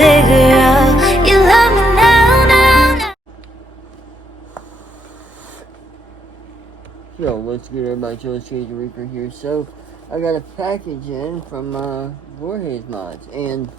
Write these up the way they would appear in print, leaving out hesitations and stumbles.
figure out you love me now. Yo, what's good everybody, Joe's Crazy Reaper here. So, I got a package in from Vorhees mods, and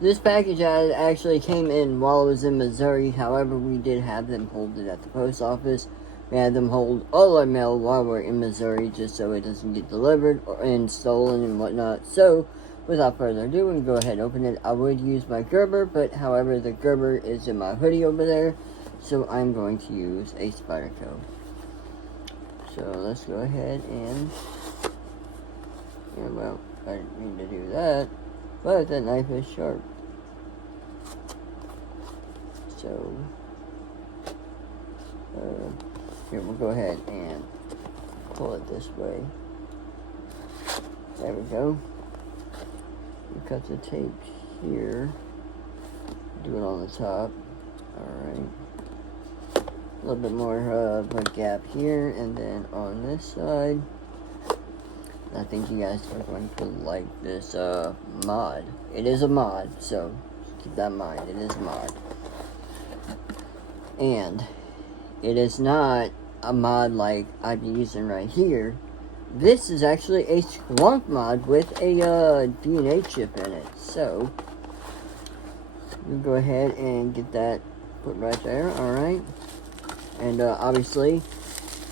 this package actually came in while I was in Missouri. However, we did have them hold it at the post office. We had them hold all our mail while we're in Missouri, just so it doesn't get delivered and stolen and whatnot. So, without further ado, we can go ahead and open it. I would use my Gerber, but however, the Gerber is in my hoodie over there, so I'm going to use a Spyderco. So let's go ahead and, well, I didn't mean to do that, but that knife is sharp. So, here, we'll go ahead and pull it this way. There we go. We cut the tape here, do it on the top. Alright. A little bit more of a gap here, and then on this side, I think you guys are going to like this mod. It is a mod, so keep that in mind. It is a mod. And it is not a mod like I'd be using right here. This is actually a Squonk mod with a DNA chip in it. So, we'll go ahead and get that put right there, alright? And obviously,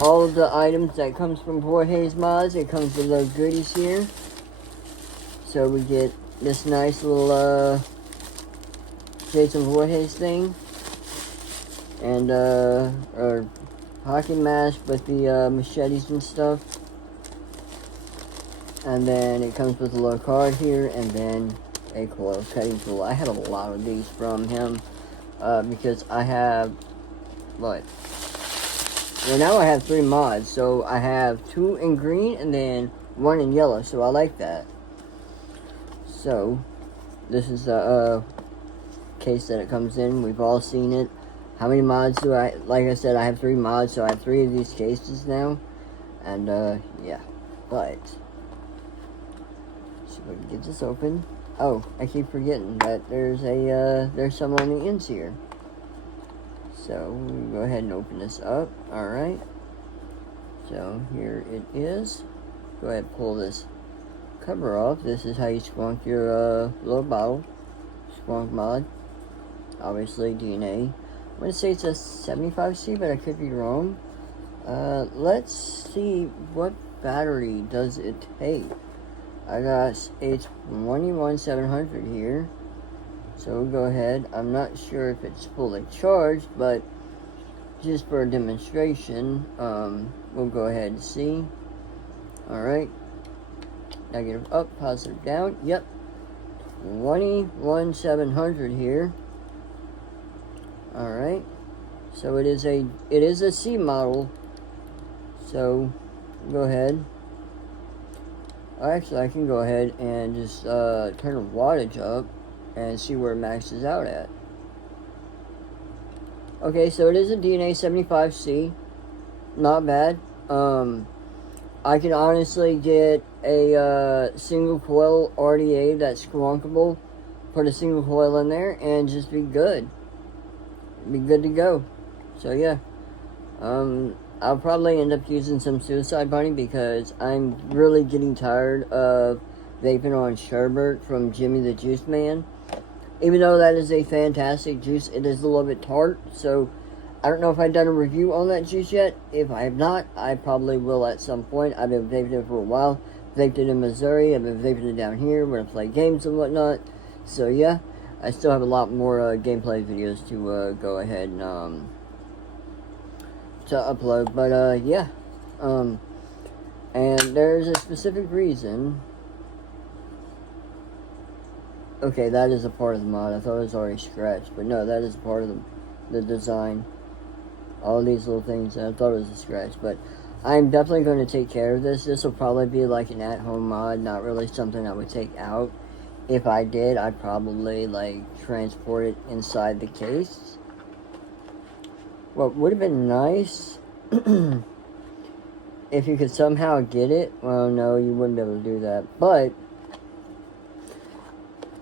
all of the items that comes from Vorhees mods, it comes with those goodies here. So we get this nice little Jason Vorhees thing, and or hockey mask with the machetes and stuff. And then it comes with a little card here, and then a coil cutting tool. I had a lot of these from him because I have what? Well, now I have 3 mods, so I have 2 in green and then 1 in yellow, so I like that. So, this is the case that it comes in. We've all seen it. How many mods do I, like I said, I have 3 mods, so I have 3 of these cases now. And, yeah. But, so we can get this open. Oh, I keep forgetting that there's some on the ends here. So, we go ahead and open this up. Alright. So, here it is. Go ahead and pull this cover off. This is how you Squonk your little bottle. Squonk mod. Obviously, DNA. I'm going to say it's a 75C, but I could be wrong. Let's see what battery does it take. I got a 21700 here. So we'll go ahead. I'm not sure if it's fully charged, but just for a demonstration, we'll go ahead and see. Alright. Negative up, positive down. Yep. 21700 here. Alright. So it is a C model. So go ahead. Actually, I can go ahead and just turn the wattage up and see where it maxes out at. Okay, so it is a DNA75C. Not bad. I can honestly get a single coil RDA that's squonkable. Put a single coil in there and just be good. Be good to go. So yeah. I'll probably end up using some Suicide Bunny because I'm really getting tired of vaping on Sherbert from Jimmy the Juice Man. Even though that is a fantastic juice, it is a little bit tart, so I don't know if I've done a review on that juice yet. If I have not, I probably will at some point. I've been vaping it for a while. Vaped it in Missouri, I've been vaping it down here when I play games and whatnot. So yeah, I still have a lot more gameplay videos to go ahead and to upload. But yeah, and there's a specific reason. Okay, that is a part of the mod. I thought it was already scratched, but no, that is part of the design. All these little things, I thought it was a scratch, but I'm definitely going to take care of this. This will probably be like an at-home mod, not really something I would take out. If I did, I'd probably, like, transport it inside the case. What would have been nice, if you could somehow get it, well, no, you wouldn't be able to do that, but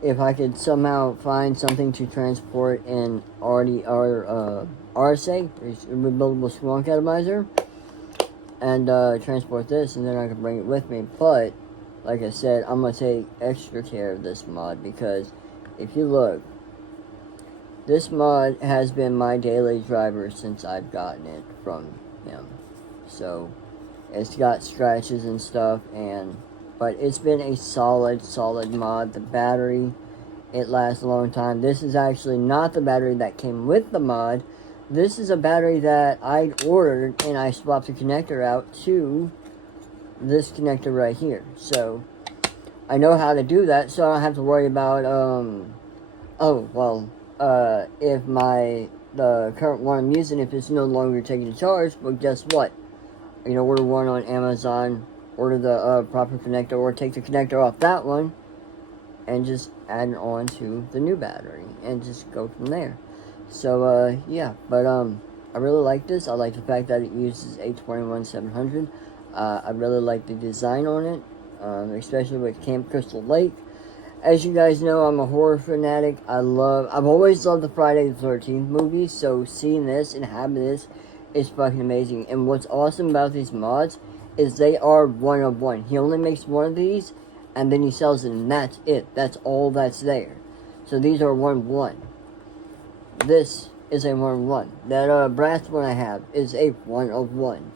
if I could somehow find something to transport an RSA, rebuildable Squonk atomizer, and transport this, and then I can bring it with me. But like I said, I'm gonna take extra care of this mod, because if you look, this mod has been my daily driver since I've gotten it from him. So it's got scratches and stuff, but it's been a solid mod. The battery, it lasts a long time. This is actually not the battery that came with the mod. This is a battery that I ordered, and I swapped the connector out to this connector right here. So I know how to do that, so I don't have to worry about if the current one I'm using, if it's no longer taking a charge. But guess what? You know, order one on Amazon, order the proper connector, or take the connector off that one and just add it on to the new battery and just go from there. So yeah, but I really like this. I like the fact that it uses a 21700. I really like the design on it, especially with Camp Crystal Lake. As you guys know, I'm a horror fanatic. I've always loved the Friday the 13th movies, so seeing this and having this is fucking amazing. And what's awesome about these mods is they are one of one. He only makes one of these, and then he sells it, and that's it. That's all that's there. So these are 1-1. This is a 1-1. That brass one I have is a 1 of 1.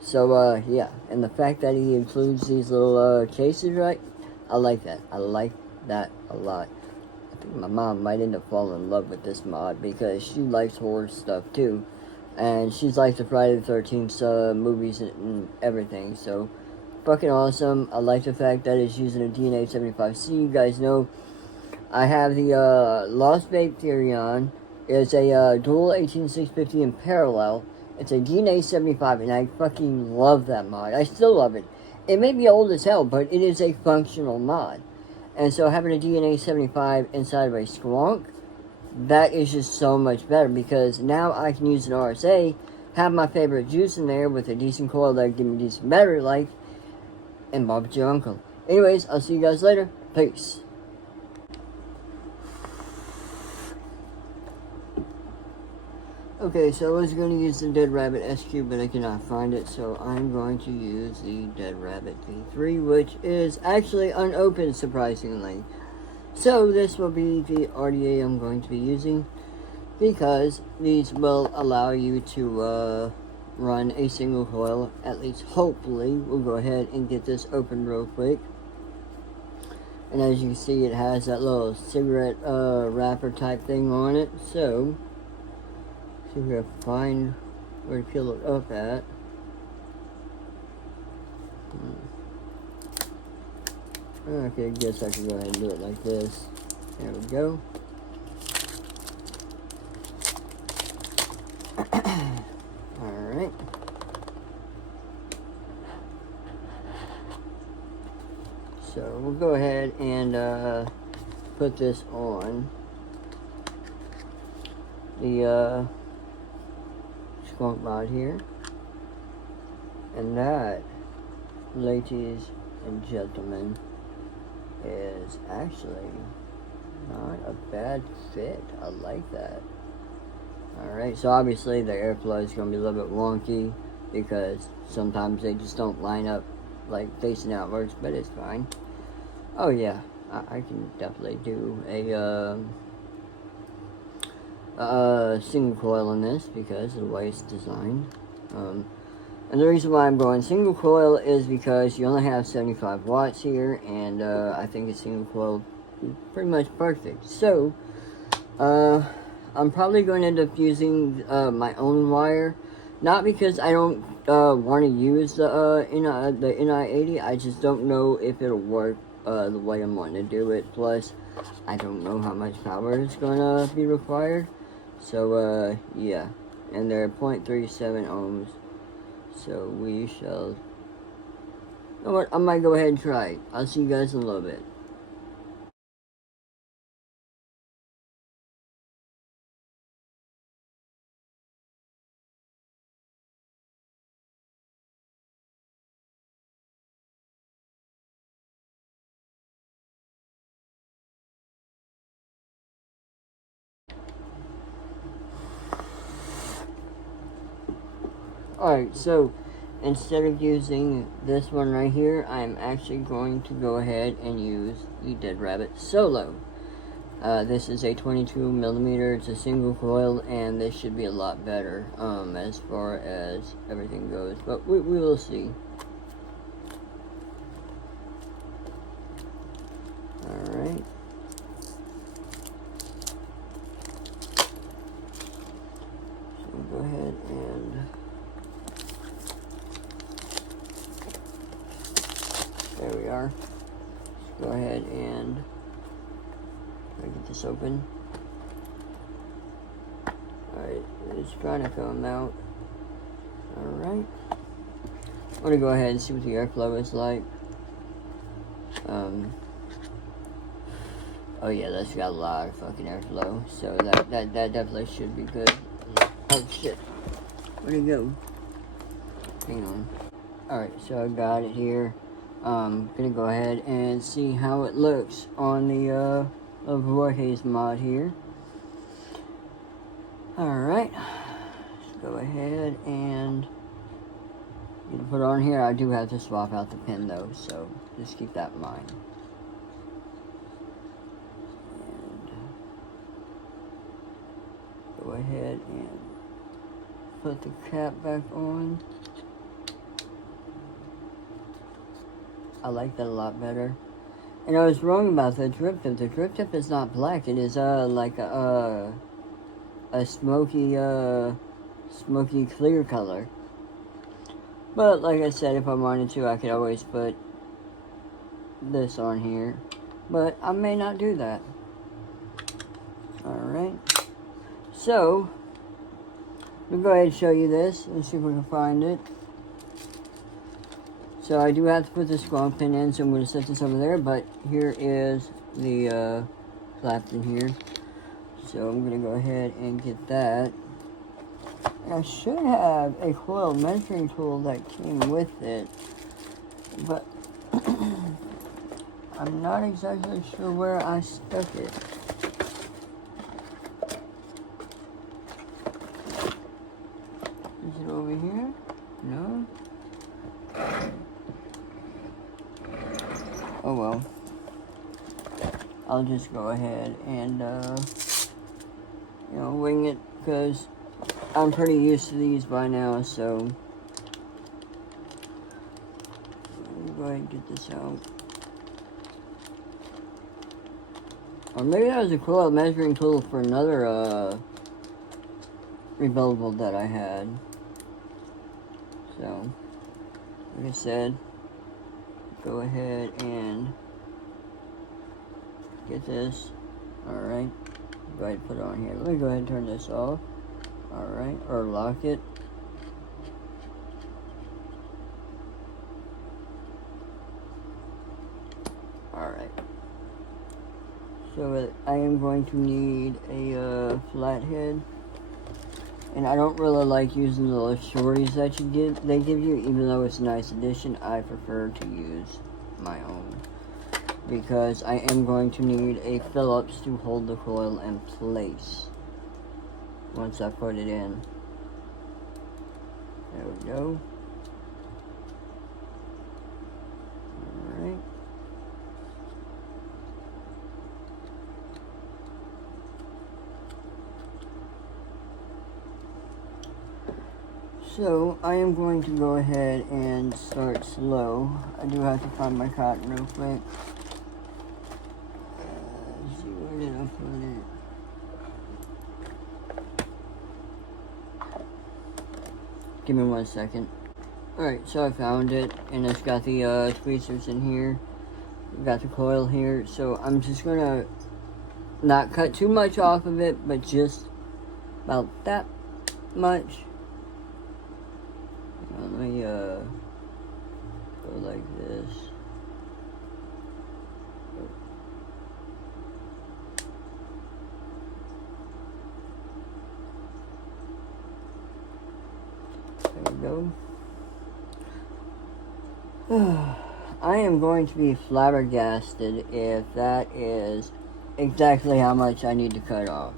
So yeah, and the fact that he includes these little cases, right? I like that. I like that a lot. I think my mom might end up falling in love with this mod, because she likes horror stuff too, and she's like the Friday the 13th movies and everything. So fucking awesome. I like the fact that it's using a DNA75C. You guys know I have the Lost Vape Theory on. It's a dual 18650 in parallel. It's a DNA75, and I fucking love that mod. I still love it. It may be old as hell, but it is a functional mod. And so having a DNA75 inside of a Squonk, that is just so much better, because now I can use an RSA, have my favorite juice in there with a decent coil that give me decent battery life, and Bob your uncle. Anyways, I'll see you guys later. Peace. Okay, so I was going to use the Dead Rabbit SQ, but I cannot find it, so I'm going to use the Dead Rabbit V3, which is actually unopened, surprisingly. So this will be the RDA I'm going to be using, because these will allow you to run a single coil, at least hopefully. We'll go ahead and get this open real quick. And as you can see, it has that little cigarette wrapper type thing on it, so see if we can find where to peel it up at. Okay, I guess I can go ahead and do it like this. There we go. Alright. So we'll go ahead and put this on the Squonk mod here. And that, ladies and gentlemen, is actually not a bad fit. I like that. Alright, so obviously the airflow is going to be a little bit wonky, because sometimes they just don't line up like facing outwards, but it's fine. Oh yeah, I can definitely do a single coil on this, because of the way it's designed. And the reason why I'm going single coil is because you only have 75 watts here, and I think a single coil is pretty much perfect. So, I'm probably going to end up using my own wire, not because I don't want to use the NI80, I just don't know if it'll work the way I'm wanting to do it. Plus, I don't know how much power is going to be required. So, yeah, and they're 0.37 ohms. So we shall... You know what? I might go ahead and try it. I'll see you guys in a little bit. Alright, so instead of using this one right here, I'm actually going to go ahead and use the Dead Rabbit Solo. This is a 22mm, it's a single coil, and this should be a lot better as far as everything goes, but we will see. Alright. So go ahead and there we are. Let's go ahead and try to get this open. Alright, it's trying to come out. Alright. I'm gonna go ahead and see what the airflow is like. Oh yeah, that's got a lot of fucking airflow, so that definitely should be good. Oh shit, where'd it go? Hang on. Alright, so I got it here. Gonna go ahead and see how it looks on the Vorhees mod here. Alright, let's go ahead and get it put on here. I do have to swap out the pin though, so just keep that in mind. Go ahead and put the cap back on. I like that a lot better. And I was wrong about the drip tip. The drip tip is not black. It is like a smoky clear color. But like I said, if I wanted to, I could always put this on here. But I may not do that. Alright. So, we'll go ahead and show you this and see if we can find it. So I do have to put the Squonk pin in, so I'm going to set this over there, but here is the flap in here. So I'm going to go ahead and get that. And I should have a coil measuring tool that came with it, but I'm not exactly sure where I stuck it. Is it over here? No? Oh well. I'll just go ahead and, wing it, because I'm pretty used to these by now, so let me go ahead and get this out. Or maybe that was a cool measuring tool for another, rebuildable that I had. So, like I said, go ahead and get this. Alright, go ahead and put it on here. Let me go ahead and turn this off. Alright, or lock it. Alright. So I am going to need a flathead. And I don't really like using the shorties that they give you, even though it's a nice addition. I prefer to use my own, because I am going to need a Phillips to hold the coil in place once I put it in. There we go. Alright. So, I am going to go ahead and start slow. I do have to find my cotton real quick. Let's see, where did I put it? Give me 1 second. Alright, so I found it, and it's got the tweezers in here. Got the coil here, so I'm just gonna not cut too much off of it, but just about that much. Let me go like this. There we go. I am going to be flabbergasted if that is exactly how much I need to cut off.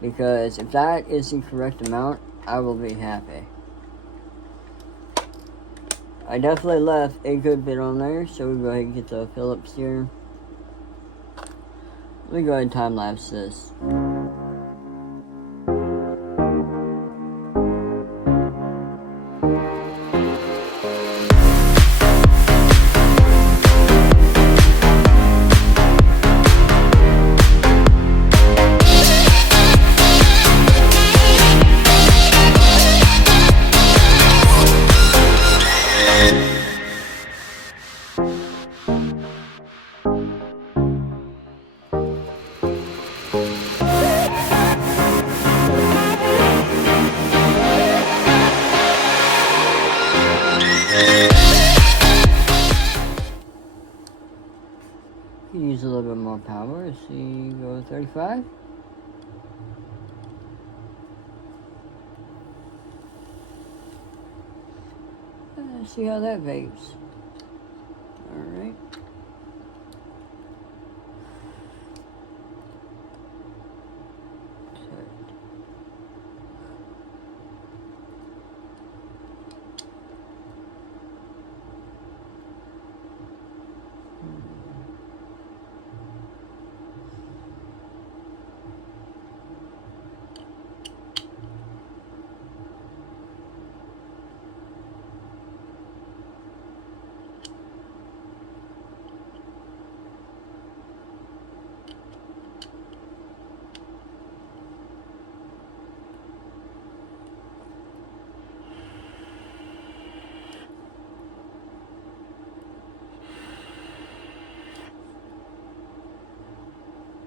Because if that is the correct amount, I will be happy. I definitely left a good bit on there, so we go ahead and get the Phillips here. Let me go ahead and time lapse this. Use a little bit more power. Let's see, go with 35. Let's see how that vapes. Alright.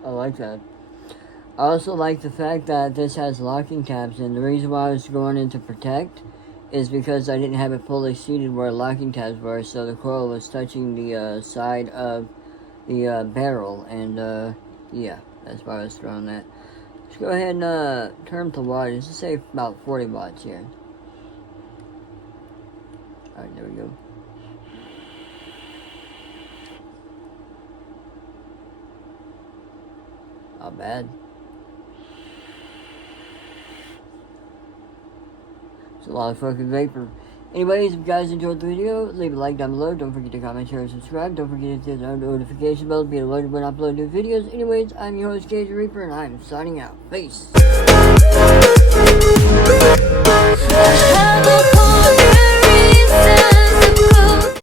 I like that. I also like the fact that this has locking tabs, and the reason why I was going into protect is because I didn't have it fully seated where locking tabs were, so the coil was touching the side of the barrel, and yeah, that's why I was throwing that. Let's go ahead and turn the wattage. Let's say about 40 watts here. Alright, there we go. Not bad. It's a lot of fucking vapor. Anyways, if you guys enjoyed the video, leave a like down below. Don't forget to comment, share, and subscribe. Don't forget to hit the notification bell to be alerted when I upload new videos. Anyways, I'm your host, Cage Reaper, and I'm signing out. Peace.